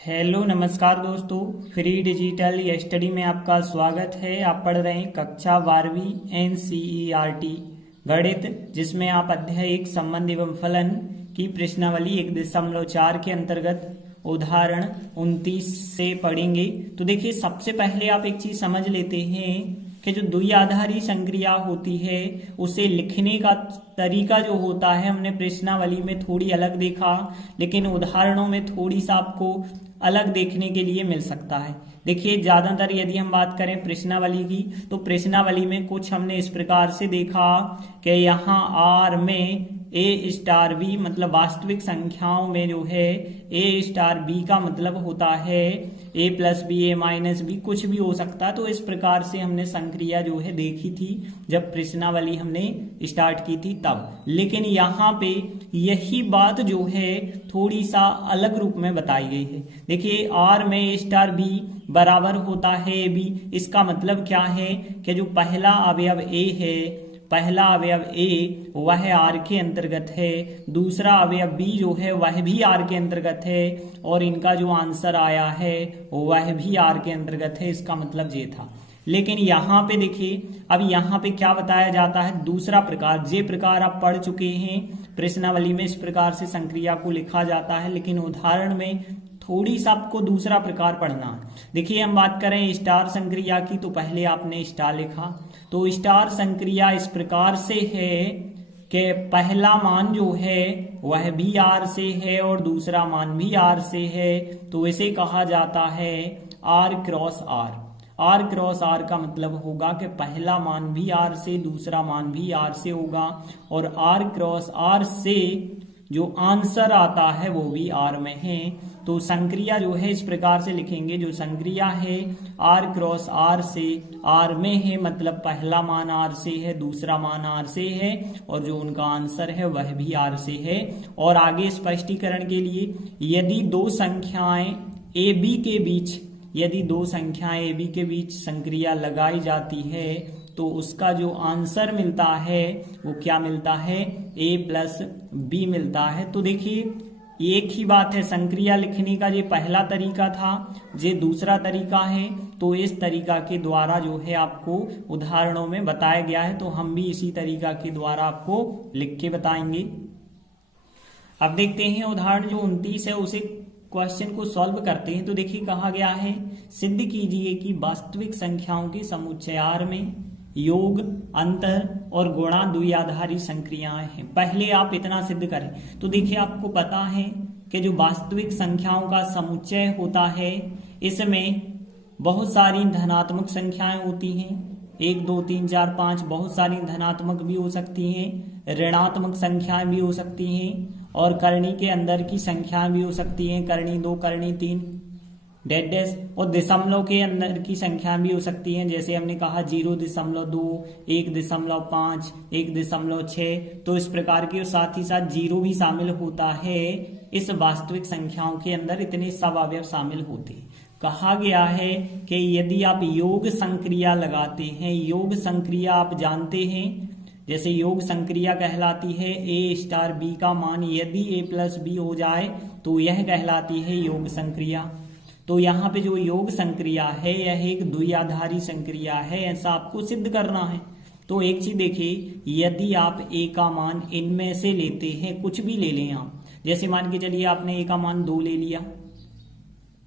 Hello नमस्कार दोस्तों, free digital study में आपका स्वागत है। आप पढ़ रहे हैं कक्षा 12वीं NCERT गणित, जिसमें आप अध्याय 1 संबंध एवं फलन की प्रश्नावली 1.4 के अंतर्गत उदाहरण 29 से पढ़ेंगे। तो देखिए, सबसे पहले आप एक चीज समझ लेते हैं कि जो द्विआधारी संक्रिया होती है उसे लिखने का तरीका जो होता है, हमने प्रश्नावली में थोड़ी अलग देखा, लेकिन उदाहरणों में थोड़ी सा आपको अलग देखने के लिए मिल सकता है। देखिए, ज्यादातर यदि हम बात करें प्रश्नावली की, तो प्रश्नावली में कुछ हमने इस प्रकार से देखा कि यहाँ आर में ए स्टार बी, मतलब वास्तविक संख्याओं में जो है ए स्टार बी का मतलब होता है ए प्लस बी, ए माइनस बी, कुछ भी हो सकता है। तो इस प्रकार से हमने संक्रिया जो है देखी थी जब प्रश्नावली हमने स्टार्ट की थी तब। लेकिन यहाँ पे यही बात जो है थोड़ी सा अलग रूप में बताई गई है। देखिए, आर में ए स्टार बी बराबर होता है ए बी। इसका मतलब क्या है कि जो पहला अवयव ए है, पहला अवयव ए वह आर के अंतर्गत है, दूसरा अवयव बी जो है वह भी आर के अंतर्गत है, और इनका जो आंसर आया है वह भी आर के अंतर्गत है। इसका मतलब ये था। लेकिन यहाँ पे देखिए, अब यहाँ पे क्या बताया जाता है, दूसरा प्रकार। जे प्रकार आप पढ़ चुके हैं प्रश्नावली में, इस प्रकार से संक्रिया को लिखा जाता है, लेकिन उदाहरण में थोड़ी सा आपको दूसरा प्रकार पढ़ना है। देखिए, हम बात करें स्टार संक्रिया की, तो पहले आपने स्टार लिखा। तो स्टार संक्रिया इस प्रकार से है कि पहला मान जो है वह भी आर से है और दूसरा मान भी आर से है। तो इसे कहा जाता है R cross R. R cross R का मतलब होगा कि पहला मान भी आर से, दूसरा मान भी आर से होगा, और आर क्रॉस आर से जो आंसर आता है वो भी आर में है। तो संक्रिया जो है इस प्रकार से लिखेंगे, जो संक्रिया है आर क्रॉस आर से आर में है, मतलब पहला मान आर से है, दूसरा मान आर से है, और जो उनका आंसर है वह भी आर से है। और आगे स्पष्टीकरण के लिए, यदि दो संख्याएं ए बी के बीच, यदि दो संख्याएं ए बी के बीच संक्रिया लगाई जाती है तो उसका जो आंसर मिलता है वो क्या मिलता है, ए प्लस बी मिलता है। तो देखिए, एक ही बात है, संक्रिया लिखने का ये पहला तरीका था, ये दूसरा तरीका है। तो इस तरीका के द्वारा जो है आपको उदाहरणों में बताया गया है, तो हम भी इसी तरीका के द्वारा आपको लिख के बताएंगे। अब देखते हैं उदाहरण जो 29 है उसे क्वेश्चन को सॉल्व करते हैं। तो देखिए, कहा गया है सिद्ध कीजिए कि वास्तविक संख्याओं के समुच्चय आर में योग, अंतर और गुणा द्विआधारी संक्रियाएं हैं। पहले आप इतना सिद्ध करें। तो देखिए, आपको पता है कि जो वास्तविक संख्याओं का समुच्चय होता है इसमें बहुत सारी धनात्मक संख्याएं होती हैं, 1 2 3 4 5, बहुत सारी धनात्मक भी हो सकती हैं, ऋणात्मक संख्याएं भी हो सकती हैं, और करनी के अंदर की संख्याएं भी हो सकती हैं, करनी 2, करनी 3, डेड डैश, और दशमलव के अंदर की संख्या भी हो सकती हैं, जैसे हमने कहा 0.2, 1.5, 1.6। तो इस प्रकार के, और साथ ही साथ जीरो भी शामिल होता है। इस वास्तविक संख्याओं के अंदर इतने सब अवयव शामिल होते हैं। कहा गया है कि यदि आप योग संक्रिया लगाते हैं, योग संक्रिया आप जानते हैं, जैसे योग संक्रिया कहलाती है ए स्टार बी का मान यदि ए प्लस बी हो जाए तो यह कहलाती है योग संक्रिया। तो यहाँ पे जो योग संक्रिया है यह एक द्विआधारी संक्रिया है, ऐसा आपको सिद्ध करना है। तो एक चीज देखिए, यदि आप ए का मान इनमें से लेते हैं, कुछ भी ले लें आप, जैसे मान के चलिए आपने ए का मान 2 ले लिया,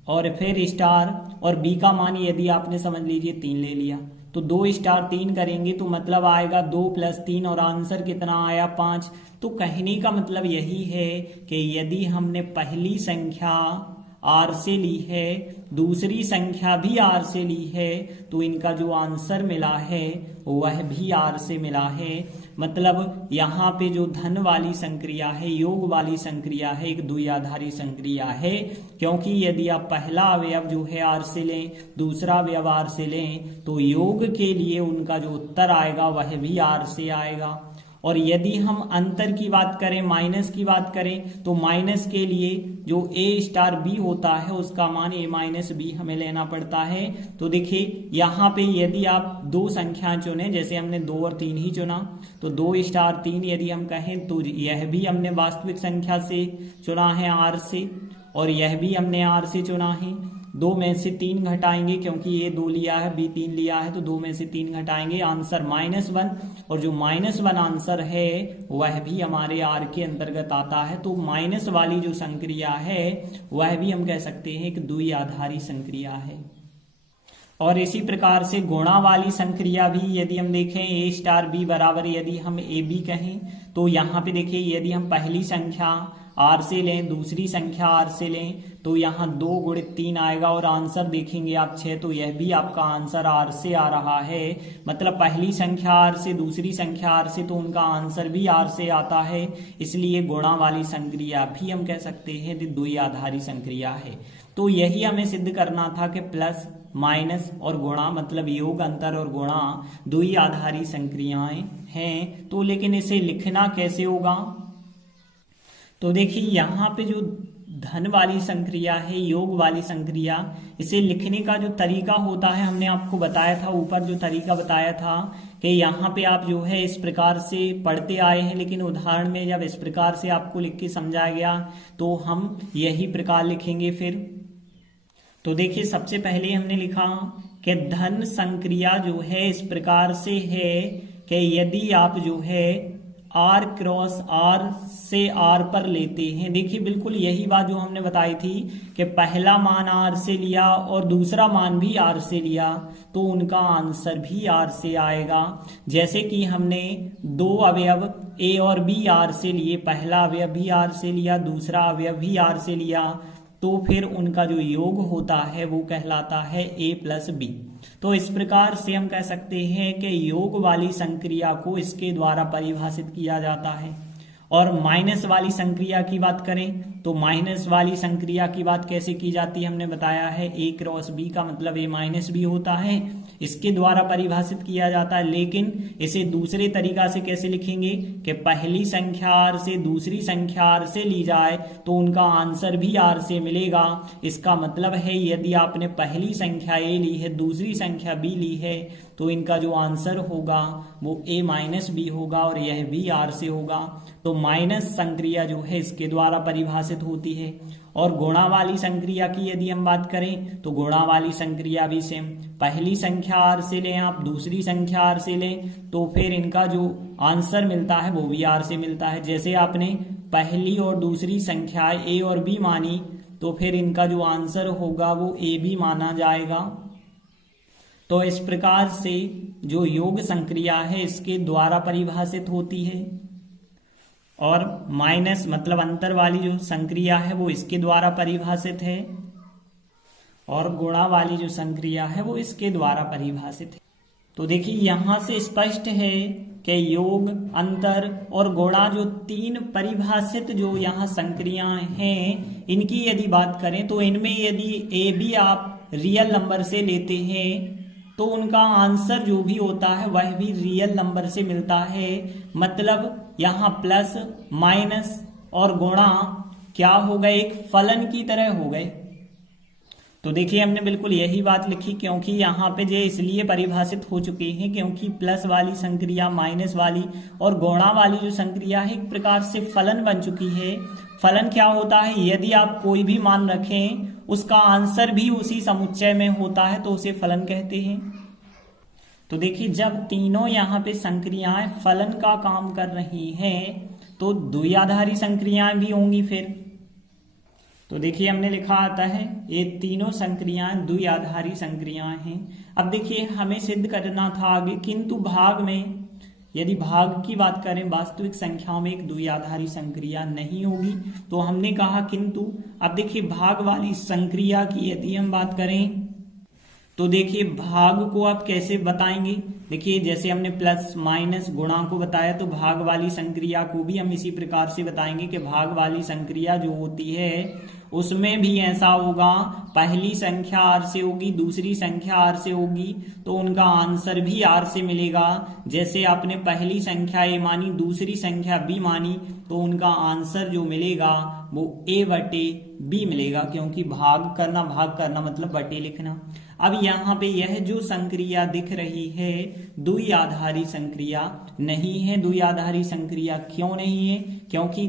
और फिर स्टार, और बी का मान यदि आपने समझ लीजिए 3 ले लिया, तो 2 स्टार 3 करेंगे तो मतलब आएगा 2 + 3, और आंसर कितना आया 5। तो कहने का मतलब यही है कि यदि हमने पहली संख्या आर से ली है, दूसरी संख्या भी आर से ली है, तो इनका जो आंसर मिला है वह भी आर से मिला है। मतलब यहाँ पे जो धन वाली संक्रिया है, योग वाली संक्रिया है, एक द्विआधारी संक्रिया है, क्योंकि यदि आप पहला अवयव जो है आर से लें, दूसरा अवयव आर से लें, तो योग के लिए उनका जो उत्तर आएगा वह भी आर से आएगा। और यदि हम अंतर की बात करें, माइनस की बात करें, तो माइनस के लिए जो ए स्टार बी होता है उसका मान ए माइनस बी हमें लेना पड़ता है। तो देखिए, यहाँ पे यदि आप दो संख्याएं चुने, जैसे हमने 2 और 3 ही चुना, तो 2 स्टार 3 यदि हम कहें तो यह भी हमने वास्तविक संख्या से चुना है आर से, और यह भी हमने आर से चुना है। 2 में से 3 घटाएंगे क्योंकि ये 2 लिया है, बी 3 लिया है, तो 2 में से 3 घटाएंगे, आंसर -1। और जो -1 आंसर है वह भी हमारे आर के अंतर्गत आता है। तो माइनस वाली जो संक्रिया है वह भी हम कह सकते हैं एक द्विआधारी संक्रिया है। और इसी प्रकार से गुणा वाली संक्रिया भी यदि हम देखें ए स्टार बी बराबर यदि हम ए बी कहें, तो यहाँ पे देखिए यदि हम पहली संख्या आर से लें, दूसरी संख्या आर से लें, तो यहाँ 2 गुणित 3 आएगा और आंसर देखेंगे आप 6, तो यह भी आपका आंसर आर से आ रहा है। मतलब पहली संख्या आर से, दूसरी संख्या आर से, तो उनका आंसर भी आर से आता है। इसलिए गुणा वाली संक्रिया भी हम कह सकते हैं द्विआधारी संक्रिया है। तो यही हमें सिद्ध करना था कि प्लस माइनस और गुणा मतलब योग, अंतर और गुणा द्विआधारी संक्रियाएं हैं। तो लेकिन इसे लिखना कैसे होगा? तो देखिए यहाँ पे जो धन वाली संक्रिया है, योग वाली संक्रिया, इसे लिखने का जो तरीका होता है हमने आपको बताया था, ऊपर जो तरीका बताया था कि यहाँ पे आप जो है इस प्रकार से पढ़ते आए हैं, लेकिन उदाहरण में जब इस प्रकार से आपको लिख के समझाया गया तो हम यही प्रकार लिखेंगे फिर। तो देखिए सबसे पहले हमने लिखा कि धन संक्रिया जो है इस प्रकार से है कि यदि आप जो है R क्रॉस R से R पर लेते हैं, देखिए बिल्कुल यही बात जो हमने बताई थी कि पहला मान R से लिया और दूसरा मान भी R से लिया तो उनका आंसर भी R से आएगा। जैसे कि हमने 2 अवयव A और B R से लिए, पहला अवयव भी R से लिया, दूसरा अवयव भी R से लिया, तो फिर उनका जो योग होता है वो कहलाता है A प्लस B। तो इस प्रकार से हम कह सकते हैं कि योग वाली संक्रिया को इसके द्वारा परिभाषित किया जाता है। और माइनस वाली संक्रिया की बात करें तो माइनस वाली संक्रिया की बात कैसे की जाती है हमने बताया है, A क्रॉस B का मतलब A माइनस B होता है, इसके द्वारा परिभाषित किया जाता है। लेकिन इसे दूसरे तरीका से कैसे लिखेंगे कि पहली संख्या R से दूसरी संख्या R से ली जाए तो उनका आंसर भी R से मिलेगा। इसका मतलब है यदि आपने पहली संख्या A ली है, दूसरी संख्या B ली है, तो इनका जो आंसर होगा वो A माइनस B होगा और यह भी R से होगा। तो माइनस संक्रिया जो है इसके द्वारा परिभाषित होती है। और गुणा वाली संक्रिया की यदि हम बात करें तो गुणा वाली संक्रिया भी सेम, पहली संख्या R से लें आप, दूसरी संख्या R से लें, तो फिर इनका जो आंसर मिलता है वो भी R से मिलता है। जैसे आपने पहली और दूसरी संख्या A और B मानी तो फिर इनका जो आंसर होगा वो A भी माना जाएगा। तो इस प्रकार से जो योग संक्रिया है इसके द्वारा परिभाषित होती है। और माइनस मतलब अंतर वाली जो संक्रिया है वो इसके द्वारा परिभाषित है, और गुणा वाली जो संक्रिया है वो इसके द्वारा परिभाषित है। तो देखिए यहाँ से स्पष्ट है कि योग, अंतर और गुणा जो 3 परिभाषित जो यहाँ संक्रियाएं हैं, इनकी यदि बात करें तो इनमें यदि ए बी आप रियल नंबर से लेते हैं तो उनका आंसर जो भी होता है वह भी रियल नंबर से मिलता है। मतलब यहाँ प्लस माइनस और गुणा क्या हो गए, एक फलन की तरह हो गए। तो देखिए हमने बिल्कुल यही बात लिखी, क्योंकि यहाँ पे जो इसलिए परिभाषित हो चुके हैं क्योंकि प्लस वाली संक्रिया, माइनस वाली और गुणा वाली जो संक्रिया है एक प्रकार से फलन बन चुकी है। फलन क्या होता है, यदि आप कोई भी मान रखें उसका आंसर भी उसी समुच्चय में होता है तो उसे फलन कहते हैं। तो देखिए जब तीनों यहाँ पे संक्रियाएं फलन का काम कर रही हैं तो द्विआधारी संक्रियाएं भी होंगी फिर। तो देखिए हमने लिखा आता है ये तीनों संक्रियाएं द्विआधारी संक्रियाएं हैं। अब देखिए हमें सिद्ध करना था आगे, किंतु भाग में यदि भाग की बात करें वास्तविक संख्याओं में एक द्विआधारी संक्रिया नहीं होगी, तो हमने कहा किंतु। अब देखिए भाग वाली संक्रिया की यदि हम बात करें तो देखिए भाग को आप कैसे बताएंगे। देखिए जैसे हमने प्लस माइनस गुणा को बताया तो भाग वाली संक्रिया को भी हम इसी प्रकार से बताएंगे कि भाग वाली संक्रिया जो होती है उसमें भी ऐसा होगा, पहली संख्या R से होगी, दूसरी संख्या R से होगी, तो उनका आंसर भी R से मिलेगा। जैसे आपने पहली संख्या A मानी, दूसरी संख्या B मानी, तो उनका आंसर जो मिलेगा वो A बटे B मिलेगा, क्योंकि भाग करना मतलब बटे लिखना। अब यहाँ पे यह जो संक्रिया दिख रही है द्विआधारी संक्रिया नहीं है। द्विआधारी संक्रिया क्यों नहीं है? क्योंकि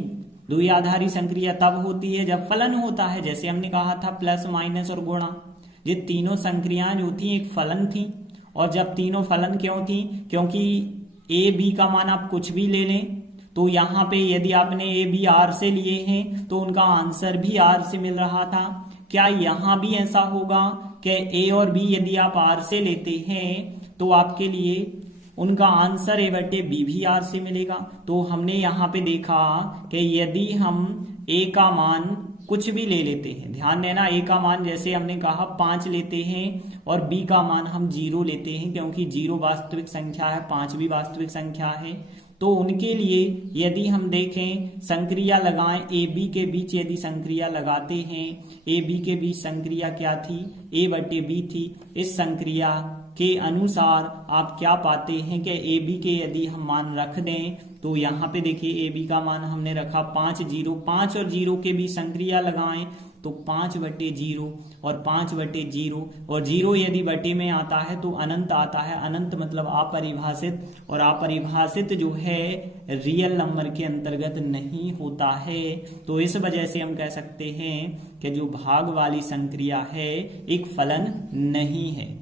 द्विआधारी संक्रिया तब होती है जब फलन होता है, जैसे हमने कहा था प्लस माइनस और गुणा। ये तीनों संक्रियाएं जो थी एक फलन थी, और जब तीनों फलन क्यों थी, क्योंकि ए बी का मान आप कुछ भी ले लें तो यहाँ पे यदि आपने ए बी आर से लिए हैं तो उनका आंसर भी आर से मिल रहा था। क्या यहाँ भी ऐसा होगा कि ए और बी यदि आप आर से लेते हैं तो आपके लिए उनका आंसर ए बटे बी भी आर से मिलेगा? तो हमने यहाँ पे देखा कि यदि हम ए का मान कुछ भी ले लेते हैं, ध्यान देना, ए का मान जैसे हमने कहा 5 लेते हैं और बी का मान हम 0 लेते हैं, क्योंकि 0 वास्तविक संख्या है, 5 भी वास्तविक संख्या है। तो उनके लिए यदि हम देखें संक्रिया लगाएं, ए बी के बीच यदि संक्रिया लगाते हैं, ए बी के बीच संक्रिया क्या थी, ए बटे बी थी। इस संक्रिया के अनुसार आप क्या पाते हैं कि ए बी के यदि हम मान रख दें तो यहाँ पे देखिए ए बी का मान हमने रखा 5, 0, 5 और 0 के बीच संक्रिया लगाएं तो 5 बटे 0 और 5 बटे 0, और 0 यदि बटे में आता है तो अनंत आता है। अनंत मतलब अपरिभाषित, और अपरिभाषित जो है रियल नंबर के अंतर्गत नहीं होता है। तो इस वजह से हम कह सकते हैं कि जो भाग वाली संक्रिया है एक फलन नहीं है।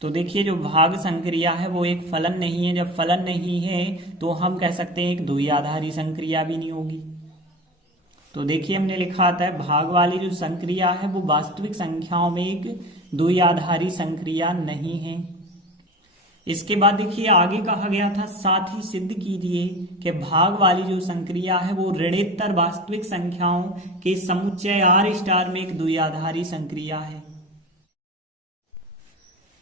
तो देखिए जो भाग संक्रिया है वो एक फलन नहीं है। जब फलन नहीं है तो हम कह सकते हैं एक द्विआधारी संक्रिया भी नहीं होगी। तो देखिए हमने लिखा था भाग वाली जो संक्रिया है वो वास्तविक संख्याओं में एक द्विआधारी संक्रिया नहीं है। इसके बाद देखिए आगे कहा गया था साथ ही सिद्ध कीजिए कि भाग वाली जो संक्रिया है वो ऋणोत्तर वास्तविक संख्याओं के समुच्चय आर स्टार में एक द्विआधारी संक्रिया है।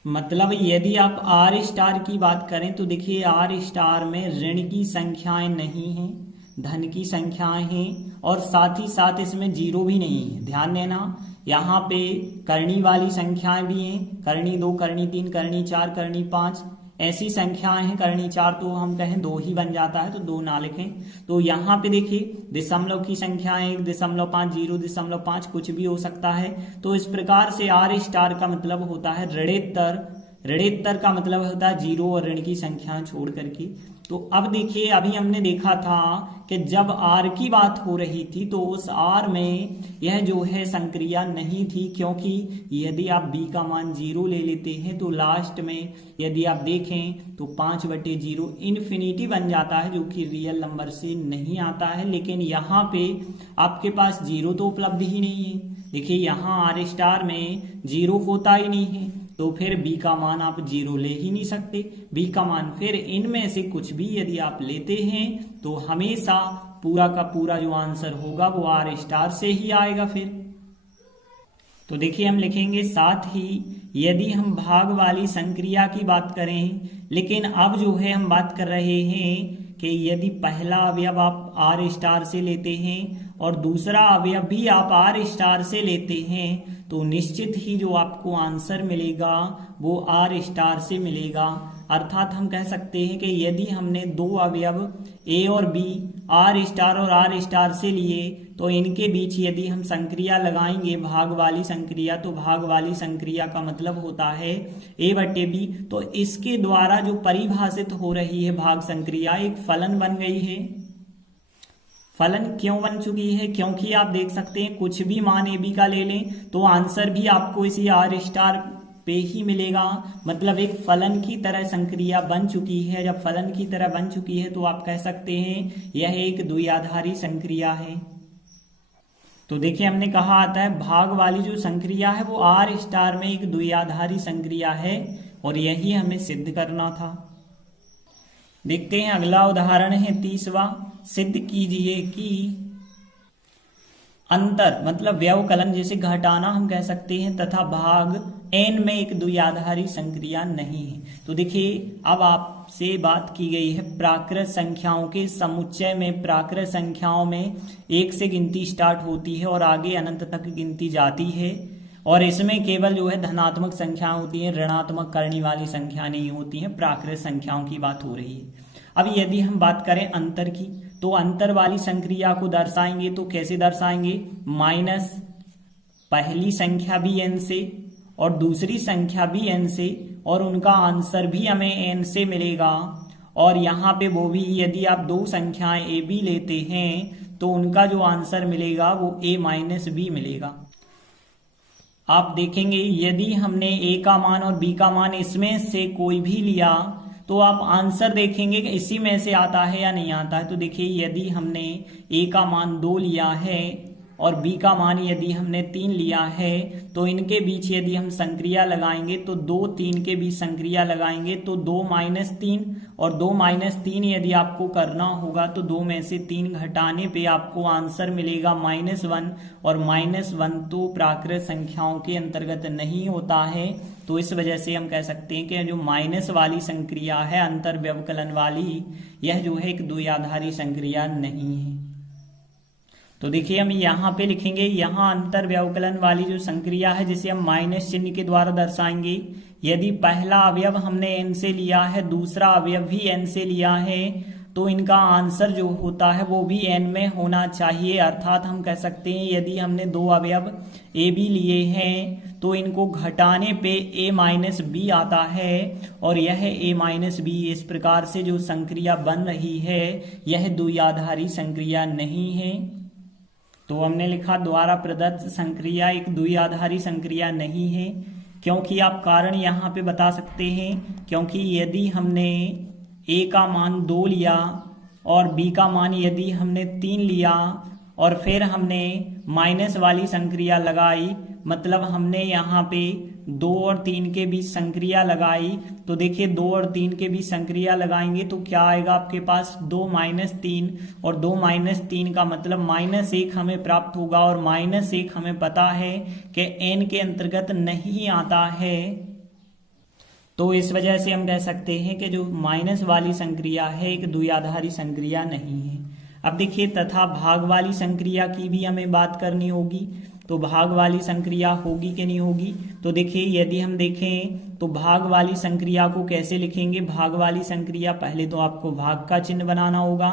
मतलब यदि आप आर स्टार की बात करें तो देखिए आर स्टार में ऋण की संख्याएं नहीं हैं, धन की संख्याएं हैं, और साथ ही साथ इसमें 0 भी नहीं है। ध्यान देना, यहाँ पे करनी वाली संख्याएं भी हैं, करनी 2, करनी 3, करनी 4, करनी 5 ऐसी संख्याएं हैं। करनी 4 तो हम कहें 2 ही बन जाता है तो 2 ना लिखें। तो यहाँ पे देखिए दशमलव की संख्याएं 1.5, 0.5 कुछ भी हो सकता है। तो इस प्रकार से आर स्टार का मतलब होता है ऋणोत्तर। ऋणोत्तर का मतलब होता है 0 और ऋण की संख्याएं छोड़ करके। तो अब देखिए अभी हमने देखा था कि जब आर की बात हो रही थी तो उस आर में यह जो है संक्रिया नहीं थी, क्योंकि यदि आप बी का मान 0 ले लेते हैं तो लास्ट में यदि आप देखें तो 5 बटे 0 इन्फिनिटी बन जाता है, जो कि रियल नंबर से नहीं आता है। लेकिन यहाँ पे आपके पास 0 तो उपलब्ध ही नहीं है। देखिए यहाँ आर स्टार में 0 होता ही नहीं है, तो फिर बी का मान आप 0 ले ही नहीं सकते। बी का मान फिर इनमें से कुछ भी यदि आप लेते हैं तो हमेशा पूरा का पूरा जो आंसर होगा वो आर स्टार से ही आएगा। फिर तो देखिए हम लिखेंगे साथ ही यदि हम भाग वाली संक्रिया की बात करें, लेकिन अब जो है हम बात कर रहे हैं कि यदि पहला अवयव आप आर स्टार से लेते हैं और दूसरा अवयव भी आप आर स्टार से लेते हैं तो निश्चित ही जो आपको आंसर मिलेगा वो आर स्टार से मिलेगा। अर्थात हम कह सकते हैं कि यदि हमने 2 अवयव ए और बी आर स्टार और आर स्टार से लिए तो इनके बीच यदि हम संक्रिया लगाएंगे भाग वाली संक्रिया, तो भाग वाली संक्रिया का मतलब होता है ए बटे बी। तो इसके द्वारा जो परिभाषित हो रही है भाग संक्रिया एक फलन बन गई है। फलन क्यों बन चुकी है? क्योंकि आप देख सकते हैं कुछ भी मान ए बी का ले लें तो आंसर भी आपको इसी आर स्टार पे ही मिलेगा। मतलब एक फलन की तरह संक्रिया बन चुकी है। जब फलन की तरह बन चुकी है तो आप कह सकते हैं यह एक द्विआधारी संक्रिया है। तो देखिए हमने कहा आता है भाग वाली जो संक्रिया है वो आर स्टार में एक द्विआधारी संक्रिया है, और यही हमें सिद्ध करना था। देखते हैं अगला उदाहरण है 30वां। सिद्ध कीजिए कि अंतर मतलब व्यवकलन जैसे घटाना हम कह सकते हैं तथा भाग n में एक द्विआधारी संक्रिया नहीं है। तो देखिए अब आपसे बात की गई है प्राकृत संख्याओं के समुच्चय में। प्राकृत संख्याओं में 1 से गिनती स्टार्ट होती है और आगे अनंत तक गिनती जाती है, और इसमें केवल जो है धनात्मक संख्या होती है, ऋणात्मक करने वाली संख्या नहीं होती है। प्राकृत संख्याओं की बात हो रही है। अब यदि हम बात करें अंतर की तो अंतर वाली संक्रिया को दर्शाएंगे तो कैसे दर्शाएंगे? माइनस पहली संख्या भी n से और दूसरी संख्या भी n से, और उनका आंसर भी हमें n से मिलेगा। और यहाँ पे वो भी यदि आप दो संख्याएं ए बी लेते हैं तो उनका जो आंसर मिलेगा वो a माइनस बी मिलेगा। आप देखेंगे यदि हमने a का मान और b का मान इसमें से कोई भी लिया तो आप आंसर देखेंगे कि इसी में से आता है या नहीं आता है। तो देखिए यदि हमने a का मान 2 लिया है और b का मान यदि हमने 3 लिया है तो इनके बीच यदि हम संक्रिया लगाएंगे तो 2 3 के बीच संक्रिया लगाएंगे तो 2 माइनस 3 और 2 माइनस 3 यदि आपको करना होगा तो 2 में से 3 घटाने पे आपको आंसर मिलेगा -1 और -1 तो प्राकृत संख्याओं के अंतर्गत नहीं होता है। तो इस वजह से हम कह सकते हैं कि जो माइनस वाली संक्रिया है अंतर व्यवकलन वाली, यह जो है एक द्विआधारी संक्रिया नहीं है। तो देखिए हम यहाँ पे लिखेंगे, यहाँ अंतर व्यवकलन वाली जो संक्रिया है जिसे हम माइनस चिन्ह के द्वारा दर्शाएंगे। यदि पहला अवयव हमने n से लिया है, दूसरा अवयव भी n से लिया है, तो इनका आंसर जो होता है वो भी n में होना चाहिए। अर्थात हम कह सकते हैं यदि हमने दो अवयव a b लिए हैं तो इनको घटाने पे a माइनस बी आता है और यह a माइनस बी इस प्रकार से जो संक्रिया बन रही है यह द्विआधारी संक्रिया नहीं है। तो हमने लिखा द्वारा प्रदत्त संक्रिया एक द्विआधारी संक्रिया नहीं है, क्योंकि आप कारण यहाँ पे बता सकते हैं। क्योंकि यदि हमने a का मान 2 लिया और b का मान यदि हमने 3 लिया और फिर हमने माइनस वाली संक्रिया लगाई, मतलब हमने यहाँ पे 2 और 3 के बीच संक्रिया लगाई, तो देखिए 2 और 3 के बीच संक्रिया लगाएंगे तो क्या आएगा आपके पास 2 माइनस 3 और 2 माइनस 3 का मतलब -1 हमें प्राप्त होगा और -1 हमें पता है कि n के अंतर्गत नहीं आता है। तो इस वजह से हम कह सकते हैं कि जो माइनस वाली संक्रिया है एक द्विआधारी संक्रिया नहीं है। अब देखिए तथा भाग वाली संक्रिया की भी हमें बात करनी होगी। तो भाग वाली संक्रिया होगी कि नहीं होगी, तो देखिए यदि हम देखें तो भाग वाली संक्रिया को कैसे लिखेंगे। भाग वाली संक्रिया पहले तो आपको भाग का चिन्ह बनाना होगा।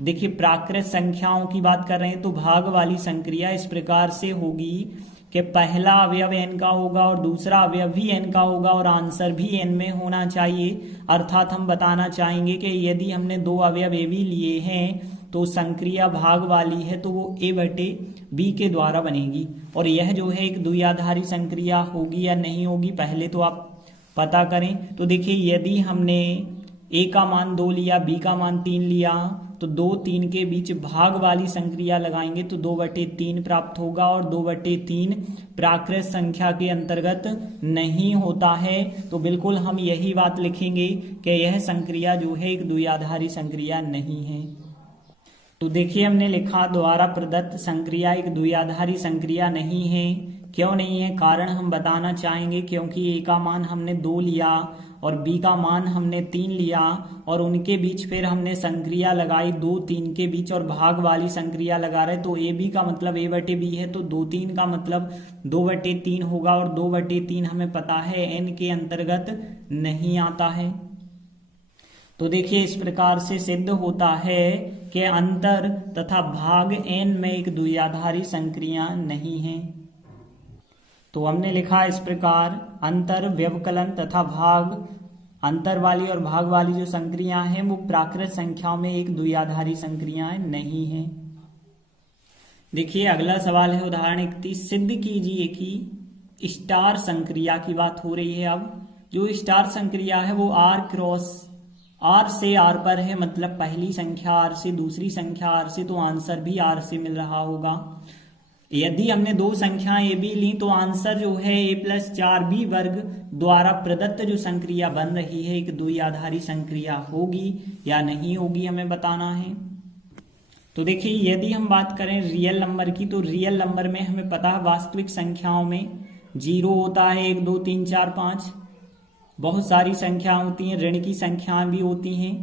देखिए प्राकृत संख्याओं की बात कर रहे हैं तो भाग वाली संक्रिया इस प्रकार से होगी कि पहला अवयव n का होगा और दूसरा अवयव भी n का होगा और आंसर भी n में होना चाहिए। अर्थात हम बताना चाहेंगे कि यदि हमने दो अवयव a b लिए हैं तो संक्रिया भाग वाली है तो वो a बटे b के द्वारा बनेगी और यह जो है एक द्विआधारी संक्रिया होगी या नहीं होगी पहले तो आप पता करें। तो देखिए यदि हमने a का मान 2 लिया, b का मान 3 लिया तो 2 3 के बीच भाग वाली संक्रिया लगाएंगे तो 2/3 प्राप्त होगा और 2/3 प्राकृत संख्या के अंतर्गत नहीं होता है। तो बिल्कुल हम यही बात लिखेंगे कि यह संक्रिया जो है एक द्विआधारी संक्रिया नहीं है। तो देखिए हमने लिखा द्वारा प्रदत्त संक्रिया एक द्विआधारी संक्रिया नहीं है। क्यों नहीं है, कारण हम बताना चाहेंगे। क्योंकि a का मान हमने 2 लिया और b का मान हमने 3 लिया और उनके बीच फिर हमने संक्रिया लगाई 2 3 के बीच और भाग वाली संक्रिया लगा रहे तो a b का मतलब a बटे b है तो 2 3 का मतलब 2/3 होगा और 2/3 हमें पता है n के अंतर्गत नहीं आता है। तो देखिए इस प्रकार से सिद्ध होता है कि अंतर तथा भाग n में एक द्विआधारी संक्रिया नहीं है। तो हमने लिखा इस प्रकार अंतर व्यवकलन तथा भाग, अंतर वाली और भाग वाली जो संक्रिया हैं वो प्राकृत संख्याओं में एक द्विआधारी संक्रियाएं नहीं है। देखिए अगला सवाल है उदाहरण 31, सिद्ध कीजिए कि स्टार संक्रिया की बात हो रही है। अब जो स्टार संक्रिया है वो r क्रॉस r से r पर है, मतलब पहली संख्या r से दूसरी संख्या r से, तो आंसर भी r से मिल रहा होगा। यदि हमने दो संख्याएं a b ली तो आंसर जो है a+4b वर्ग द्वारा प्रदत्त जो संक्रिया बन रही है एक द्विआधारी संक्रिया होगी या नहीं होगी हमें बताना है। तो देखिए यदि हम बात करें रियल नंबर की तो रियल नंबर में हमें पता है वास्तविक संख्याओं में 0 होता है, 1 2 3 4 5, बहुत सारी संख्या होती हैं, ऋण की संख्याएं भी होती हैं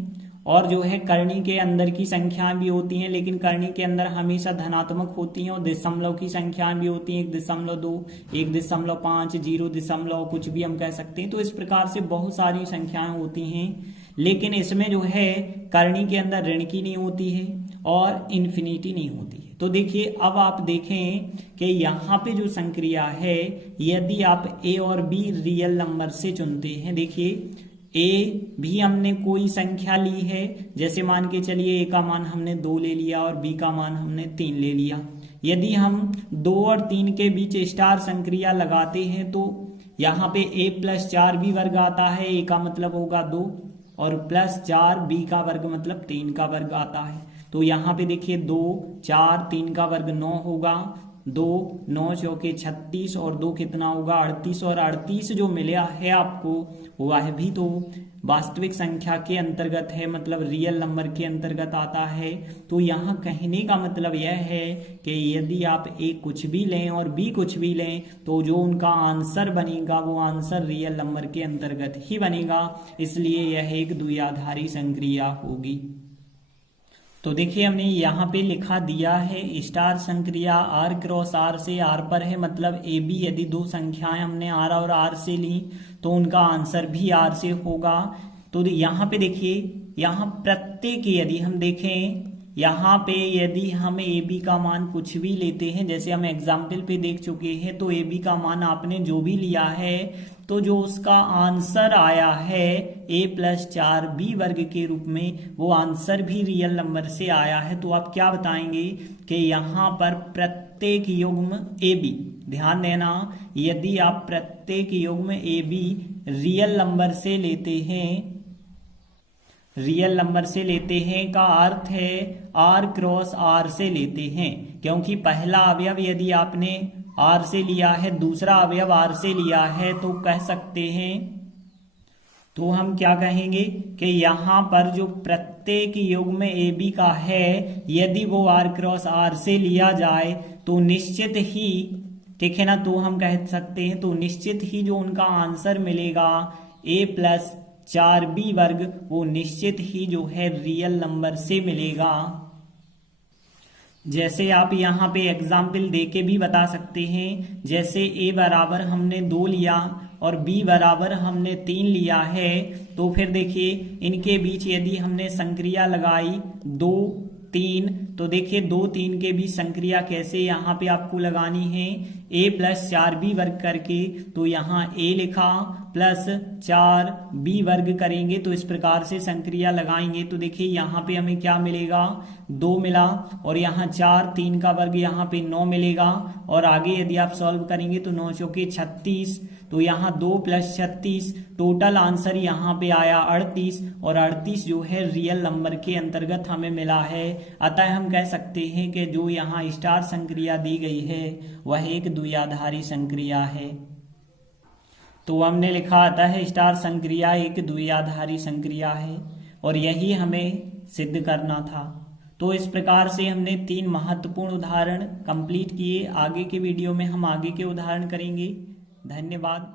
और जो है करनी के अंदर की संख्याएं भी होती हैं, लेकिन करनी के अंदर हमेशा धनात्मक होती हैं और दशमलव की संख्याएं भी होती हैं, 1.2 1.5 0 कुछ भी हम कह सकते हैं। तो इस प्रकार से बहुत सारी संख्याएं होती हैं, लेकिन इसमें जो है करनी के अंदर ऋण की नहीं होती है और इन्फिनिटी नहीं होती है। तो देखिए अब आप देखें कि यहाँ पे जो संक्रिया है यदि आप a और b रियल नंबर से चुनते हैं, देखिए ए भी हमने कोई संख्या ली है, जैसे मान के चलिए ए का मान हमने 2 ले लिया और बी का मान हमने 3 ले लिया। यदि हम 2 और 3 के बीच स्टार संक्रिया लगाते हैं तो यहाँ पे a प्लस 4 b वर्ग आता है, a का मतलब होगा 2 और प्लस 4 b का वर्ग मतलब 3 का वर्ग आता है। तो यहाँ पे देखिए 2 4 3 का वर्ग 9 होगा, 2 9 चौके 36 और 2 कितना होगा 38, और 38 जो मिला है आपको वह भी तो वास्तविक संख्या के अंतर्गत है, मतलब रियल नंबर के अंतर्गत आता है। तो यहाँ कहने का मतलब यह है कि यदि आप ए कुछ भी लें और बी कुछ भी लें तो जो उनका आंसर बनेगा वो आंसर रियल नंबर के अंतर्गत ही बनेगा, इसलिए यह एक द्विआधारी संक्रिया होगी। तो देखिए हमने यहाँ पे लिखा दिया है स्टार संक्रिया R क्रॉस R से R पर है, मतलब ए बी यदि दो संख्याएं हमने R और R से ली तो उनका आंसर भी R से होगा। तो यहाँ पे देखिए यहाँ प्रत्येक यदि हम देखें यहाँ पे यदि हम ए बी का मान कुछ भी लेते हैं, जैसे हम एग्जाम्पल पे देख चुके हैं, तो ए बी का मान आपने जो भी लिया है तो जो उसका आंसर आया है a प्लस 4b वर्ग के रूप में वो आंसर भी रियल नंबर से आया है। तो आप क्या बताएंगे कि यहाँ पर प्रत्येक युग्म ए बी, ध्यान देना यदि आप प्रत्येक युग्म ए बी रियल नंबर से लेते हैं, रियल नंबर से लेते हैं का अर्थ है R क्रॉस R से लेते हैं, क्योंकि पहला अवयव यदि आपने R से लिया है, दूसरा अवयव R से लिया है, तो कह सकते हैं, तो हम क्या कहेंगे कि यहाँ पर जो प्रत्येक युग्म ए बी का है यदि वो R क्रॉस R से लिया जाए तो निश्चित ही, ठीक है ना, तो हम कह सकते हैं तो निश्चित ही जो उनका आंसर मिलेगा a प्लस 4b वर्ग वो निश्चित ही जो है रियल नंबर से मिलेगा। जैसे आप यहाँ पे एग्जाम्पल देके भी बता सकते हैं, जैसे a बराबर हमने 2 लिया और b बराबर हमने 3 लिया है, तो फिर देखिए इनके बीच यदि हमने संक्रिया लगाई 2 3, तो देखिए 2 3 के बीच संक्रिया कैसे यहाँ पे आपको लगानी है, a प्लस 4b वर्ग करके, तो यहाँ a लिखा प्लस 4b वर्ग करेंगे, तो इस प्रकार से संक्रिया लगाएंगे तो देखिए यहाँ पे हमें क्या मिलेगा 2 मिला, और यहाँ 4 3 का वर्ग यहाँ पे 9 मिलेगा, और आगे यदि आप सॉल्व करेंगे तो 9 चौके 36, तो यहाँ 2 प्लस 36 टोटल आंसर यहाँ पे आया 38, और 38 जो है रियल नंबर के अंतर्गत हमें मिला है। अतः हम कह सकते हैं कि जो यहाँ स्टार संक्रिया दी गई है वह एक द्विआधारी संक्रिया है। तो हमने लिखा अतः स्टार संक्रिया एक द्विआधारी संक्रिया है, और यही हमें सिद्ध करना था। तो इस प्रकार से हमने 3 महत्वपूर्ण उदाहरण कंप्लीट किए। आगे के वीडियो में हम आगे के उदाहरण करेंगे। धन्यवाद।